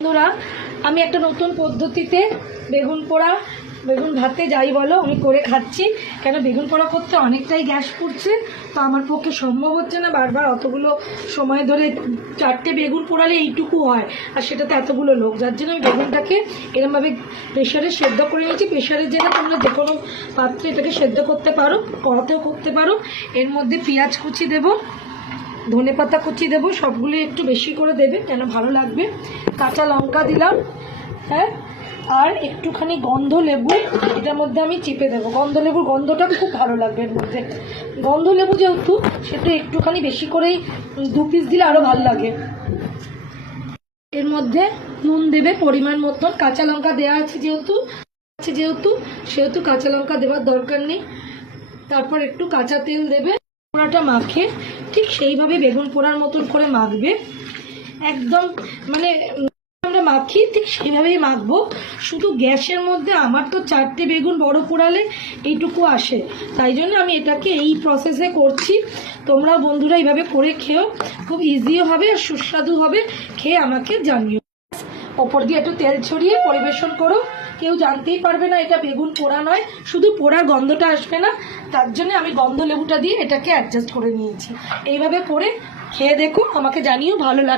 বন্ধুরা, আমি একটা নতুন পদ্ধতিতে বেগুন পোড়া বেগুন ভাতে যাই বলো আমি করে খাচ্ছি। কেন বেগুন পোড়া করতে অনেকটাই গ্যাস পুড়ছে, তো আমার পক্ষে সম্ভব হচ্ছে না বারবার অতগুলো সময় ধরে। 4টে বেগুন পোড়ালে এইটুকু হয়, আর সেটাতে এতগুলো লোক, যার জন্য আমি বেগুনটাকে এরমভাবে প্রেশারে সেদ্ধ করে নিয়েছি। প্রেশারের জায়গায় তোমরা যে কোনো পাত্রে এটাকে সেদ্ধ করতে পারো, কড়াতেও করতে পারো। এর মধ্যে পেঁয়াজ কুচি দেবো, ধনেপাতা কুচি দেবো, সবগুলো একটু বেশি করে দেবে কেন ভালো লাগবে। কাঁচা লঙ্কা দিলাম, হ্যাঁ, আর একটুখানি গন্ধ লেবু এটার মধ্যে আমি চিপে দেবো। গন্ধ লেবুর গন্ধটা খুব ভালো লাগবে এর মধ্যে। গন্ধ লেবু যেহেতু, সেটা একটুখানি বেশি করেই 2 পিস দিলে আরও ভালো লাগে। এর মধ্যে নুন দেবে পরিমাণ মতন। কাঁচা লঙ্কা দেওয়া আছে যেহেতু কাঁচা লঙ্কা দেওয়ার দরকার নেই। তারপর একটু কাঁচা তেল দেবে। পোড়াটা মাখে ঠিক সেইভাবে বেগুন পোড়ার মতন করে মাখবে, একদম মানে আমরা মাখি ঠিক সেইভাবেই মাখবো। শুধু গ্যাসের মধ্যে আমার তো 4টে বেগুন বড় পোড়ালে এইটুকু আসে, তাই জন্য আমি এটাকে এই প্রসেসে করছি। তোমরা বন্ধুরা এইভাবে করে খেও, খুব ইজিও হবে আর সুস্বাদু হবে। খেয়ে আমাকে জানিও। ওপর দিয়ে একটু তেল ছড়িয়ে পরিবেশন করো, কেউ জানতেই পারবে না এটা বেগুন পোড়া নয়, শুধু পোড়ার গন্ধটা আসবে না, তার জন্য আমি গন্ধ লেবুটা দিয়ে এটাকে অ্যাডজাস্ট করে নিয়েছি। এইভাবে করে খেয়ে দেখো, আমাকে জানিও ভালো লাগে।